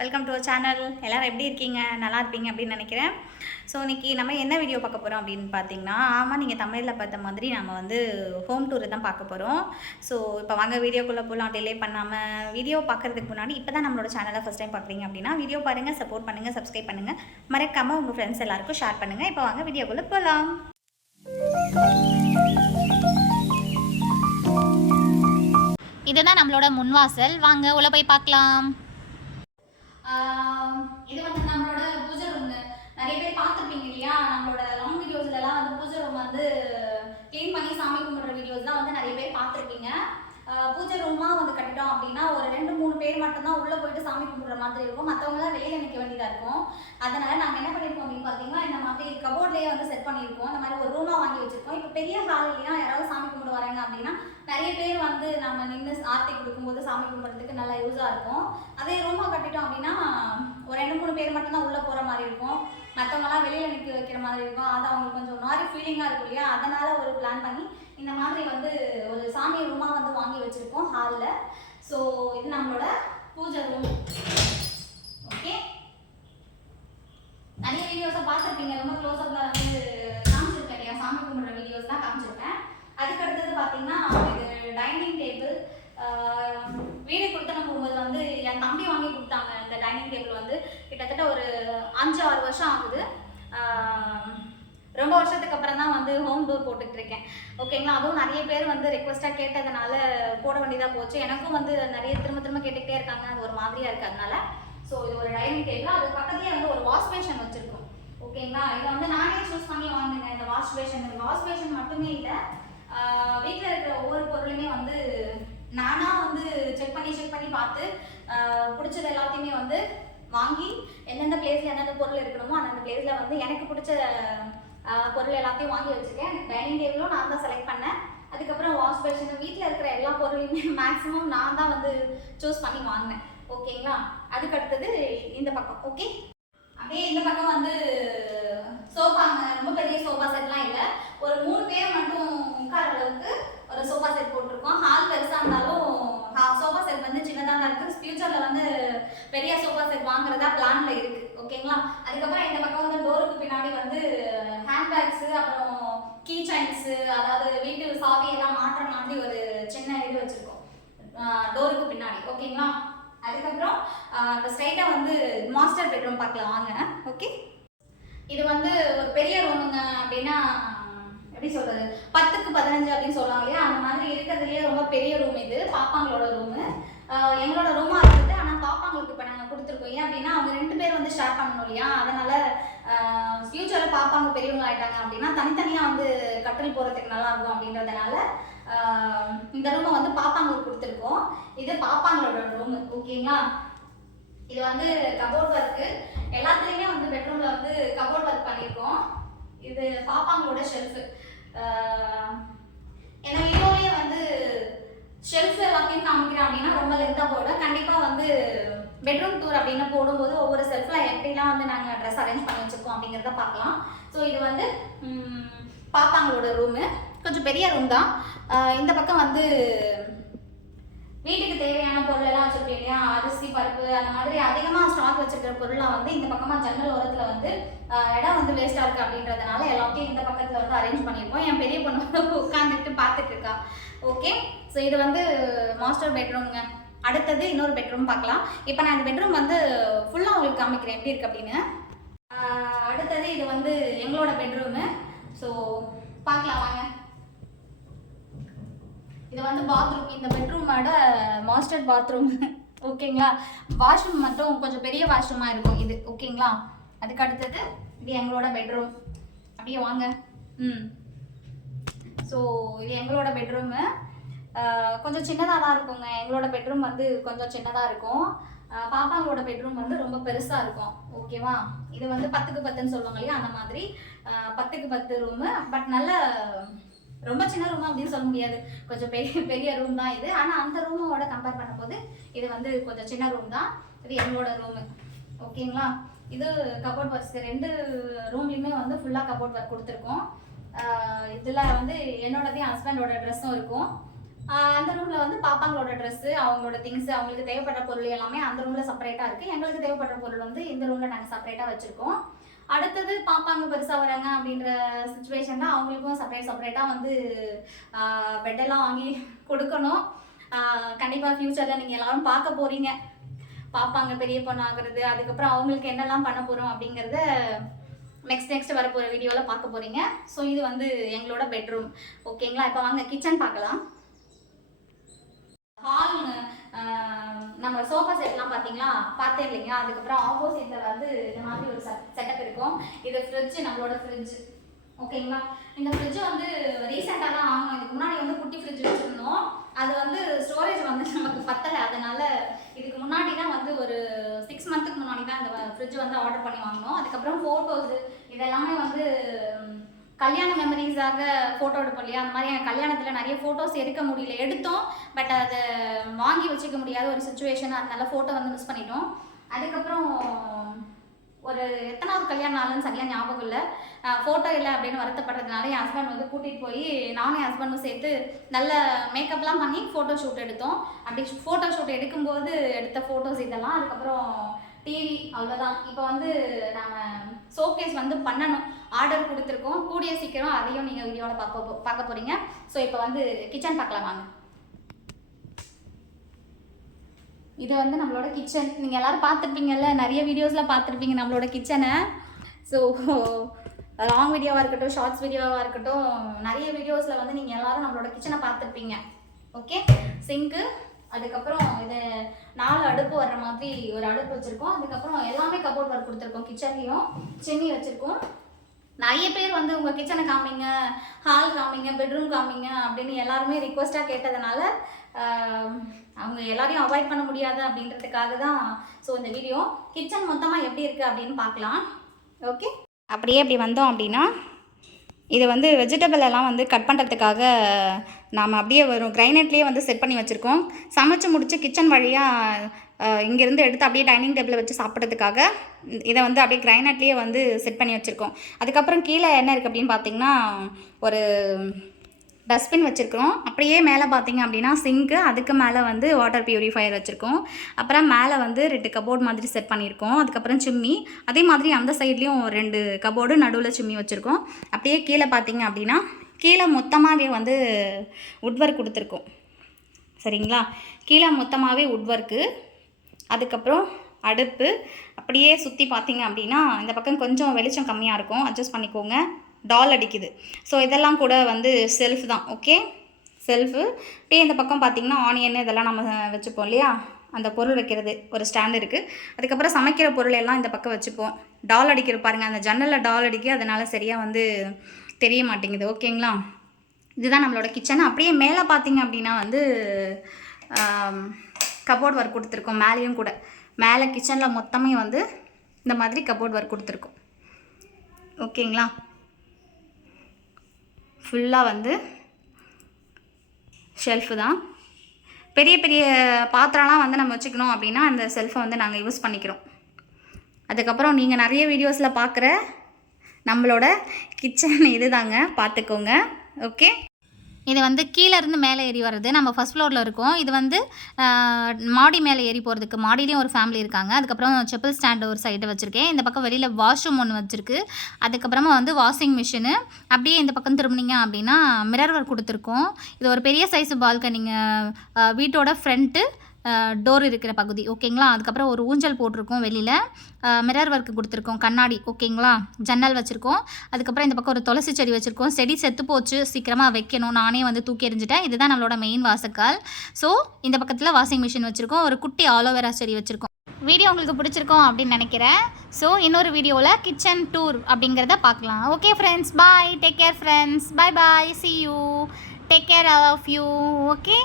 Welcome to channel. எல்லோரும் எப்படி இருக்கீங்க? நல்லா இருப்பீங்க அப்படின்னு நினைக்கிறேன். ஸோ இன்றைக்கி நம்ம என்ன வீடியோ பார்க்க போகிறோம் அப்படின்னு பார்த்தீங்கன்னா, ஆமாம், நீங்கள் தமிழில் பார்த்த மாதிரி நம்ம வந்து ஹோம் டூர் தான் பார்க்க போகிறோம். ஸோ இப்போ வாங்க வீடியோக்குள்ளே போகலாம். டிலே பண்ணாமல் வீடியோ பார்க்குறதுக்கு முன்னாடி இப்போ தான் நம்மளோட சேனலை ஃபஸ்ட் டைம் பார்க்குறீங்க அப்படின்னா வீடியோ பாருங்கள், சப்போர்ட் பண்ணுங்கள், சப்ஸ்கிரைப் பண்ணுங்கள், மறக்காமல் உங்கள் ஃப்ரெண்ட்ஸ் எல்லாருக்கும் ஷேர் பண்ணுங்கள். இப்போ வாங்க வீடியோக்குள்ளே போகலாம். இதுதான் நம்மளோட முன்வாசல். வாங்க உள்ள போய் பார்க்கலாம். இது வந்து நம்மளோட பூஜை ரூம். நிறைய பேர் பார்த்துருப்பீங்க இல்லையா, நம்மளோட லாங் வீடியோஸ்லாம் வந்து பூஜை ரூம் வந்து க்ளீன் பண்ணி சாமி கும்பிட்ற வீடியோஸ்லாம் வந்து நிறைய பேர் பார்த்துருப்பீங்க. பூஜை ரூமாக வந்து கட்டிட்டோம் அப்படின்னா ஒரு 2-3 பேர் மட்டும்தான் உள்ளே போயிட்டு சாமி கும்பிட்ற மாதிரி இருக்கும். மற்றவங்களாம் வெளியில் நிற்க வேண்டியதாக இருக்கும். அதனால் நாங்கள் என்ன பண்ணியிருக்கோம் அப்படின்னு பார்த்தீங்கன்னா, இந்த மாதிரி கபோர்ட்லேயே வந்து செட் பண்ணியிருக்கோம். இந்த மாதிரி ஒரு ரூமாக வாங்கி வச்சுருக்கோம். இப்போ பெரிய ஹால் இல்லையா, யாராவது சாமி கும்பிட்டு வராங்க அப்படின்னா நிறைய பேர் வந்து நம்ம நின்று ஆர்த்தி கொடுக்கும்போது சாமி கும்பிட்றதுக்கு நல்லா யூஸாக இருக்கும். அதே ரூமாக கட்டிட்டோம் அப்படின்னா ஒரு 2-3 பேர் மட்டும்தான் உள்ளே போகிற மாதிரி இருக்கும். மற்றவங்களாம் வெளியில் நிற்க வைக்கிற மாதிரி இருக்கும். அது அவங்களுக்கு கொஞ்சம் மாதிரி ஃபீலிங்காக இருக்கும் இல்லையா, அதனால் ஒரு பிளான் பண்ணி இந்த மாதிரி வந்து ஒரு சாமி ரூமாக வந்து வாங்கி வச்சுருக்கோம் ஹாலில். ஸோ இது நம்மளோட பூஜை ரூம். ஓகே, நிறைய வீடியோஸை பார்த்துருப்பீங்க. ரொம்ப க்ளோஸ்அப்பில் வந்து காமிச்சிருக்கேன் இல்லையா, சாமி கும்பிட்ற வீடியோஸ் தான் காமிச்சிருக்கேன். அதுக்கு அடுத்தது பார்த்தீங்கன்னா இது டைனிங் டேபிள். வீடு கொடுத்தன போகும்போது வந்து என் தம்பி வாங்கி கொடுத்தாங்க. இந்த டைனிங் டேபிள் வந்து கிட்டத்தட்ட ஒரு 5-6 வருஷம் ஆகுது. ரொம்ப வருஷத்துக்கு அப்புறம் தான் வந்து ஹோம் டூர் போட்டுட்ருக்கேன். ஓகேங்களா, அதுவும் நிறைய பேர் வந்து ரெக்வஸ்ட்டாக கேட்டதுனால போட வேண்டியதாக போச்சு. எனக்கும் வந்து நிறைய திரும்ப கேட்டுக்கிட்டே இருக்காங்க, அது ஒரு மாதிரியாக இருக்குது. அதனால ஸோ இது ஒரு டைனிங் டேபிள். அது பக்கத்துலேயே வந்து ஒரு வாஷ் பேஷன் வச்சுருக்கோம். ஓகேங்களா, இதை வந்து நானே சூஸ் பண்ணி வாங்கினேன். இந்த வாஷ் பேஷன் மட்டுமே இல்லை, வீட்டில் இருக்கிற ஒவ்வொரு பொருளுமே வந்து நானாக வந்து செக் பண்ணி பார்த்து பிடிச்சது எல்லாத்தையுமே வந்து வாங்கி எந்தெந்த பிளேஸில் எந்தெந்த பொருள் இருக்கணுமோ அந்தந்த பிளேஸில் வந்து எனக்கு பிடிச்ச பொருள் எல்லாத்தையும் வாங்கி வச்சுருக்கேன். டைனிங் டேபிளும் நான் தான் செலக்ட் பண்ணேன். அதுக்கப்புறம் வாஷ் பேஷன், வீட்டில் இருக்கிற எல்லா பொருளையுமே மேக்ஸிமம் நான் தான் வந்து சூஸ் பண்ணி வாங்கினேன். ஓகேங்களா, அதுக்கு அடுத்தது இந்த பக்கம். ஓகே, அப்படியே இந்த பக்கம் வந்து சோஃபாங்க. ரொம்ப பெரிய சோஃபா செட்லாம் இல்லை, ஒரு 3 பேர் மட்டும் உட்கார அளவுக்கு ஒரு சோஃபா செட் போட்டிருக்கோம். ஹால் பெருசாக இருந்தாலும் சோஃபா செட் வந்து சின்னதாக தான் இருக்குது. ஃபியூச்சரில் வந்து பெரிய சோஃபா செட் வாங்குறதா பிளானில் இருக்குது. ஓகேங்களா, அதுக்கப்புறம் இந்த பக்கம் வந்து டோருக்கு பின்னாடி வந்து ஹேண்ட்பேக்ஸு, அப்புறம் கீ செயின்ஸு, அதாவது வீட்டு சாவியெல்லாம் மாட்டுற மாதிரி ஒரு சின்ன இது வச்சுருக்கோம் டோருக்கு பின்னாடி. ஓகேங்களா, அதுக்கப்புறம் இப்போ ஸ்ட்ரைட்டாக வந்து மாஸ்டர் பெட்ரூம் பார்க்கலாம் வாங்க. ஓகே, இது வந்து ஒரு பெரிய ரூமுங்க. அப்படின்னா எப்படி சொல்கிறது, 10க்கு 15 அப்படின்னு சொல்லுவாங்க இல்லையா, அந்த மாதிரி இருக்கிறதுலேயே ரொம்ப பெரிய ரூம் இது. பாப்பாங்களோட ரூமு, எங்களோட ரூமாக இருக்குது. ஆனால் பாப்பாங்களுக்கு இப்போ நாங்கள் கொடுத்துருக்கோம். ஏன் அப்படின்னா அவங்க 2 பேர் வந்து ஷேர் பண்ணணும் இல்லையா, அதனால் ஃப்யூச்சரில் பாப்பாங்க பெரியவங்க ஆகிட்டாங்க அப்படின்னா தனித்தனியாக வந்து கட்டில் போகிறதுக்கு நல்லா இருக்கும் அப்படின்றதுனால இந்த ரூமை வந்து பாப்பாங்களுக்கு கொடுத்துருக்கோம். இது பாப்பாங்களோட ரூமு. ஓகேங்களா, இது வந்து கபோர்ட் ஒர்க்கு. எல்லாத்துலேயுமே வந்து பெட்ரூமில் வந்து கபோர்ட் ஒர்க் பண்ணியிருக்கோம். இது பாப்பாங்களோட ஷெல்ஃபு. ஏன்னா வீடியோலேயே வந்து ஷெல்ஃப் எல்லாத்தையும் காமிக்கிறேன் அப்படின்னா ரொம்ப லென்த்தாக போட, கண்டிப்பாக வந்து பெட்ரூம் டூர் அப்படின்னு போடும்போது ஒவ்வொரு செல்ஃபில் எப்படிலாம் வந்து நாங்கள் ட்ரெஸ் அரேஞ்ச் பண்ணி வச்சுருக்கோம் அப்படிங்கிறத பார்க்கலாம். ஸோ இது வந்து பாப்பாங்களோட ரூமு, கொஞ்சம் பெரிய ரூம் தான். இந்த பக்கம் வந்து வீட்டுக்கு தேவையான பொருள் எல்லாம் வச்சுருக்கோம் இல்லையா, அரிசி பருப்பு அந்த மாதிரி அதிகமாக ஸ்டாக் வச்சுருக்கிற பொருளாக வந்து இந்த பக்கமாக ஜன்னல் ஓரத்தில் வந்து இடம் வந்து வேஸ்ட்டாக இருக்குது அப்படின்றதுனால எல்லாத்தையும் இந்த பக்கத்தில் வந்து அரேஞ்ச் பண்ணியிருக்கோம். என் பெரிய பொண்ணு வந்து உட்காந்துட்டு பார்த்துட்டு இருக்கா. ஓகே, ஸோ இது வந்து மாஸ்டர் பெட்ரூம்ங்க. அடுத்தது இன்னொரு பெட்ரூம் பார்க்கலாம். இப்போ நான் இந்த பெட்ரூம் வந்து ஃபுல்லாக உங்களுக்கு காமிக்கிறேன் எப்படி இருக்குது அப்படின்னு. அடுத்தது இது வந்து எங்களோட பெட்ரூமு. ஸோ பார்க்கலாம் வாங்க. இது வந்து பாத்ரூம், இந்த பெட்ரூமோட மாஸ்டர் பாத்ரூம். ஓகேங்களா, வாஷ்ரூம் மட்டும் கொஞ்சம் பெரிய வாஷ்ரூமாக இருக்கும் இது. ஓகேங்களா, அதுக்கு அடுத்தது இது எங்களோட பெட்ரூம். அப்படியே வாங்க. ஸோ இது எங்களோட பெட்ரூமு. கொஞ்சம் சின்னதாக தான் இருக்குங்க. எங்களோட பெட்ரூம் வந்து கொஞ்சம் சின்னதாக இருக்கும். பாப்பாங்களோட பெட்ரூம் வந்து ரொம்ப பெருசாக இருக்கும். ஓகேவா, இது வந்து 10க்கு 10ன்னு சொல்லுவாங்க இல்லையா, அந்த மாதிரி 10க்கு 10 ரூமு. பட் நல்ல ரொம்ப சின்ன ரூம் அப்படின்னு சொல்ல முடியாது, கொஞ்சம் பெரிய ரூம் தான் இது. ஆனால் அந்த ரூமோட கம்பேர் பண்ணும்போது இது வந்து கொஞ்சம் சின்ன ரூம் தான். இது எங்களோட ரூமு. ஓகேங்களா, இது கபோர்ட் ஒர்க்ஸ். 2 ரூம்லேயுமே வந்து ஃபுல்லாக கபோர்ட் ஒர்க் கொடுத்துருக்கோம். இதில் வந்து என்னோடதையும் ஹஸ்பண்டோட ட்ரெஸ்ஸும் இருக்கும். அந்த ரூமில் வந்து பாப்பாங்களோட ட்ரெஸ்ஸு, அவங்களோட திங்ஸு, அவங்களுக்கு தேவைப்படுற பொருள் எல்லாமே அந்த ரூமில் செப்பரேட்டாக இருக்குது. எங்களுக்கு தேவைப்படுற பொருள் வந்து இந்த ரூமில் நாங்கள் செப்பரேட்டாக வச்சுருக்கோம். அடுத்தது பாப்பாங்க பெருசாக வராங்க அப்படின்ற சுச்சுவேஷனில் அவங்களுக்கும் செப்பரேட்டாக வந்து பெட்டெல்லாம் வாங்கி கொடுக்கணும். கண்டிப்பாக ஃப்யூச்சரில் நீங்கள் எல்லோரும் பார்க்க போகிறீங்க. பாப்பாங்க பெரிய பொண்ணு ஆகுறது, அதுக்கப்புறம் அவங்களுக்கு என்னெல்லாம் பண்ண போகிறோம் அப்படிங்கிறத நெக்ஸ்ட் வரப்போகிற வீடியோவில் பார்க்க போகிறீங்க. ஸோ இது வந்து எங்களோட பெட்ரூம். ஓகேங்களா? இப்போ வாங்க கிச்சன் பார்க்கலாம். ஹால் நம்ம சோஃபா செட்லாம் பார்த்தீங்களா, பார்த்தேன் இல்லைங்களா? அதுக்கப்புறம் ஆப்போசிட்டில் வந்து இந்த மாதிரி ஒரு செட்டப் இருக்கும். இது ஃப்ரிட்ஜ், நம்மளோட ஃப்ரிட்ஜ். ஓகேங்களா? இந்த ஃப்ரிட்ஜ் வந்து ரீசெண்டாக தான் வாங்கணும். இதுக்கு முன்னாடி வந்து குட்டி ஃப்ரிட்ஜ் வச்சுருந்தோம். அது வந்து ஸ்டோரேஜ் வந்து நமக்கு பத்தலை. அதனால் இதுக்கு முன்னாடி தான் வந்து ஒரு 6 மந்த்துக்கு முன்னாடி தான் இந்த ஃப்ரிட்ஜ் வந்து ஆர்டர் பண்ணி வாங்கினோம். அதுக்கப்புறம் ஃபோட்டோஸு இதெல்லாமே வந்து கல்யாண மெமரிஸாக ஃபோட்டோ எடுப்போம் இல்லையா, அந்த மாதிரி என் கல்யாணத்தில் நிறைய ஃபோட்டோஸ் எடுக்க முடியல. எடுத்தோம், பட் அதை வாங்கி வச்சுக்க முடியாத ஒரு சுச்சுவேஷன். அதனால ஃபோட்டோ வந்து மிஸ் பண்ணிட்டோம். அதுக்கப்புறம் ஒரு எத்தனாவது கல்யாண நாளுன்னு சரியாக ஞாபகம் இல்லை. ஃபோட்டோ இல்லை அப்படின்னு வருத்தப்படுறதுனால என் ஹஸ்பண்ட் வந்து கூட்டிகிட்டு போய் நானும் என் ஹஸ்பண்டும் சேர்த்து நல்ல மேக்கப்லாம் பண்ணி ஃபோட்டோ ஷூட் எடுத்தோம். அப்படி ஃபோட்டோ ஷூட் எடுக்கும்போது எடுத்த ஃபோட்டோஸ் இதெல்லாம். அதுக்கப்புறம் டிவி, அவ்வளோதான். இப்போ வந்து நம்ம ஷோகேஸ் வந்து பண்ணணும், ஆர்டர் கொடுத்துருக்கோம். கூடிய சீக்கிரம் அதையும் நீங்கள் வீடியோவில் பார்க்க போகிறீங்க. ஸோ இப்போ வந்து கிச்சன் பார்க்கலாம் வாங்க. இது வந்து நம்மளோட கிச்சன். நீங்கள் எல்லோரும் பார்த்துருப்பீங்கல்ல, நிறைய வீடியோஸில் பார்த்துருப்பீங்க நம்மளோட கிச்சனை. ஸோ லாங் வீடியோவாக இருக்கட்டும், ஷார்ட்ஸ் வீடியோவாக இருக்கட்டும், நிறைய வீடியோஸில் வந்து நீங்கள் எல்லோரும் நம்மளோட கிச்சனை பார்த்துருப்பீங்க. ஓகே, சிங்க்கு, அதுக்கப்புறம் இது 4 அடுப்பு வர்ற மாதிரி ஒரு அடுப்பு வச்சுருக்கோம். அதுக்கப்புறம் எல்லாமே கபோர்ட் ஒர்க் கொடுத்துருக்கோம். கிச்சன்லேயும் சிம்னி வச்சுருக்கோம். நிறைய பேர் வந்து உங்கள் கிச்சனை காமிங்க, ஹால் காமிங்க, பெட்ரூம் காமிங்க அப்படின்னு எல்லாருமே ரிக்வஸ்ட்டாக கேட்டதுனால அவங்க எல்லாரையும் அவாய்ட் பண்ண முடியாது அப்படின்றதுக்காக தான் ஸோ இந்த வீடியோ. கிச்சன் மொத்தமாக எப்படி இருக்குது அப்படின்னு பார்க்கலாம். ஓகே, அப்படியே இப்படி வந்தோம் அப்படின்னா இது வந்து வெஜிடபிள் எல்லாம் வந்து கட் பண்ணுறதுக்காக நாம் அப்படியே வரும் கிரைனட்லேயே வந்து செட் பண்ணி வச்சுருக்கோம். சமைச்சு முடித்து கிச்சன் வழியாக இங்கேருந்து எடுத்து அப்படியே டைனிங் டேபிளில் வச்சு சாப்பிட்றதுக்காக இதை வந்து அப்படியே கிரைனட்லேயே வந்து செட் பண்ணி வச்சுருக்கோம். அதுக்கப்புறம் கீழே என்ன இருக்குது அப்படின்னு பார்த்திங்கன்னா ஒரு டஸ்ட்பின் வச்சுருக்கிறோம். அப்படியே மேலே பார்த்திங்க அப்படின்னா சிங்க்கு, அதுக்கு மேலே வந்து வாட்டர் பியூரிஃபையர் வச்சுருக்கோம். அப்புறம் மேலே வந்து 2 கபோர்டு மாதிரி செட் பண்ணியிருக்கோம். அதுக்கப்புறம் சிம்மி, அதே மாதிரி அந்த சைட்லேயும் 2 கபோர்டு, நடுவில் சிம்மி வச்சுருக்கோம். அப்படியே கீழே பார்த்திங்க அப்படின்னா கீழே மொத்தமாகவே வந்து வுட் ஒர்க் கொடுத்துருக்கோம். சரிங்களா? கீழே மொத்தமாகவே வுட் ஒர்க்கு. அதுக்கப்புறம் அடுப்பு அப்படியே சுற்றி பார்த்திங்க அப்படின்னா இந்த பக்கம் கொஞ்சம் வெளிச்சம் கம்மியாக இருக்கும், அட்ஜஸ்ட் பண்ணிக்கோங்க. டால் அடிக்குது. ஸோ இதெல்லாம் கூட வந்து செல்ஃப் தான். Okay, shelf. அப்படியே இந்த பக்கம் பார்த்திங்கன்னா ஆனியன் இதெல்லாம் நம்ம வச்சுப்போம் இல்லையா, அந்த பொருள் வைக்கிறது ஒரு ஸ்டாண்ட் இருக்குது. அதுக்கப்புறம் சமைக்கிற பொருள் எல்லாம் இந்த பக்கம் வச்சுப்போம். டால் அடிக்கிற பாருங்கள், அந்த ஜன்னலில் டால் அடிக்க, அதனால் சரியாக வந்து தெரிய மாட்டேங்குது. ஓகேங்களா? இதுதான் நம்மளோட கிச்சன். அப்படியே மேலே பார்த்திங்க அப்படின்னா வந்து கபோர்ட் ஒர்க் கொடுத்துருக்கோம். மேலேயும் கூட மேலே கிச்சனில் மொத்தமே வந்து இந்த மாதிரி கபோர்ட் ஒர்க் கொடுத்துருக்கோம். ஓகேங்களா? ஃபுல்லாக வந்து ஷெல்ஃபு தான். பெரிய பெரிய பாத்திரம்லாம் வந்து நம்ம வச்சுக்கணும் அப்படின்னா அந்த செல்ஃபை வந்து நாங்கள் யூஸ் பண்ணிக்கிறோம். அதுக்கப்புறம் நீங்கள் நிறைய வீடியோஸில் பார்க்குற நம்மளோட கிச்சன் இது தாங்க, பார்த்துக்கோங்க. ஓகே, இது வந்து கீழேருந்து மேலே ஏறி வர்றது. நம்ம ஃபஸ்ட் ஃப்ளோரில் இருக்கோம். இது வந்து மாடி மேலே ஏறி போகிறதுக்கு. மாடிலையும் ஒரு ஃபேமிலி இருக்காங்க. அதுக்கப்புறம் செப்பல் ஸ்டாண்டு ஒரு சைடு வச்சுருக்கேன். இந்த பக்கம் வெளியில் வாஷ்ரூம் ஒன்று வச்சுருக்கு. அதுக்கப்புறமா வந்து வாஷிங் மிஷினு. அப்படியே இந்த பக்கம் திரும்பினீங்க அப்படின்னா மிரர் ஒர்க் கொடுத்துருக்கோம். இது ஒரு பெரிய சைஸு பால்கனிங்க, வீட்டோட ஃப்ரண்ட்டு டோர் இருக்கிற பகுதி. ஓகேங்களா? அதுக்கப்புறம் ஒரு ஊஞ்சல் போட்டிருக்கோம். வெளியில் மிரர் ஒர்க் கொடுத்துருக்கோம், கண்ணாடி. ஓகேங்களா? ஜன்னல் வச்சுருக்கோம். அதுக்கப்புறம் இந்த பக்கம் ஒரு துளசி செடி வச்சுருக்கோம். செடி செத்து போச்சு, சீக்கிரமாக வைக்கணும், நானே வந்து தூக்கி எறிஞ்சிட்டேன். இதுதான் நம்மளோட மெயின் வாசக்கால். ஸோ இந்த பக்கத்தில் வாஷிங் மிஷின் வச்சுருக்கோம். ஒரு குட்டி ஆலோவேரா செடி வச்சுருக்கோம். வீடியோ உங்களுக்கு பிடிச்சிருக்கோம் அப்படின்னு நினைக்கிறேன். ஸோ இன்னொரு வீடியோவில் கிச்சன் டூர் அப்படிங்கிறத பார்க்கலாம். Okay friends, bye, take care friends, bye bye, see you, take care of you. Okay.